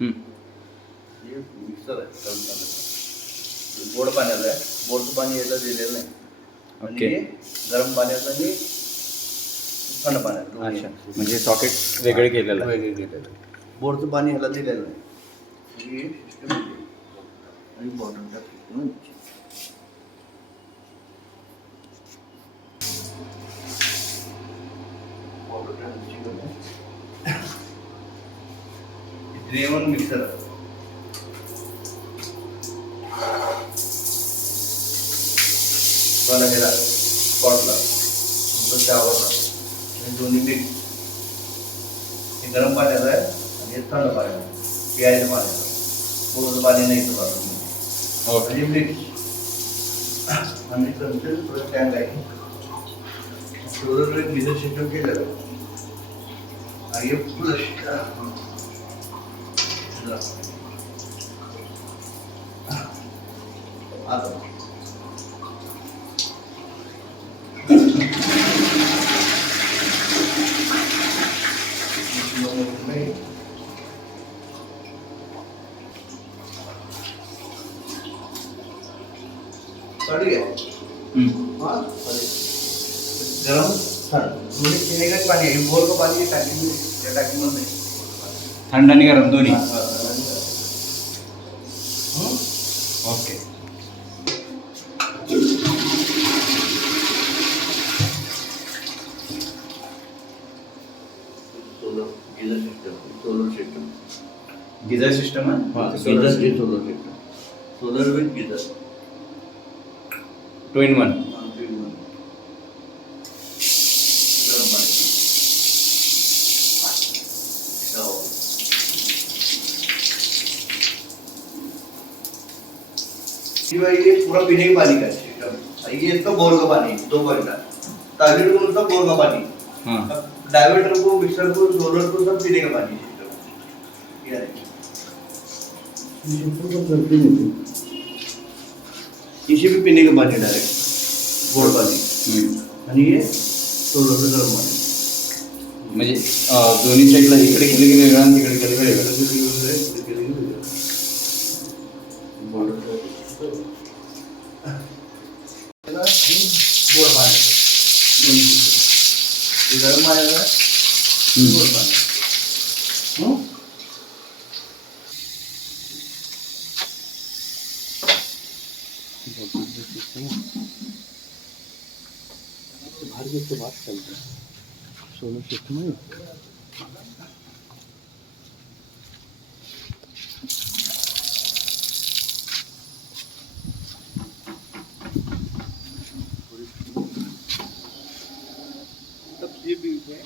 हम्म. हे मिक्सर आहे गरम पाण्याचं. गोड पाण्याचं आहे. गोडचं पाणी याला दिलेलं नाही. आणि ओके. हे गरम पाण्याचं आणि थंड पाण्याचं दोन्ही अच्छा, आहे. म्हणजे सॉकेट वेगळे केलेलं आहे. वेगळे केलेलं आहे. बोरचं पाणी ह्याला दिलेलं नाही. ही सिस्टम आहे. आणि बॉटल टाकली. जेवण मिक्सर आहे. मला ह्याला स्पॉटला तुमचं आवडला आणि दोन्ही मिक्स. हे गरम पाण्याचं आहे आणि हे थंड पाण्याचं आहे. प्यायचं पाण्याचं बोरचं पाणी नाही येतं बाथरूममध्ये. ओके. आणि मिक्स आणि नंतर थोडं टँक आहे. थोडं गिझर सिस्टम केलेलं आहे. आणि हे फ्लश आता साडी आहे. हां गरम थंड दोन्ही पिण्याचं पाणी आहे. बोर का पाणी टाकी त्या टाकीमध्ये नाही. थंड आणि गरम दोन्ही. Okay. Solar geyser system solar system geyser system आहे. Geyser solar system solar with geyser 2 in 1. गरम पाणी शिवाय ये पूरा पीने के पानी का सिस्टम. ये इसका बोर का पानी 2 पॉइंट है. टारगेट को उसका बोर का पानी. हाँ. डायवर्टर को मिक्सर को सोलर को सब पीने का पानी सिस्टम. ये है इसी भी पीने का पानी डायरेक्ट बोर पानी. आणि ये सोलरचं गरम पाणी. म्हणजे दोन्ही साईडला इकडे केलं की वेगळं आणि तिकडे केलं की वेगळं. गोड पाणी गरम पाण्याचा गोड पाणी. सोलर सिस्टम आहे. ये भी है.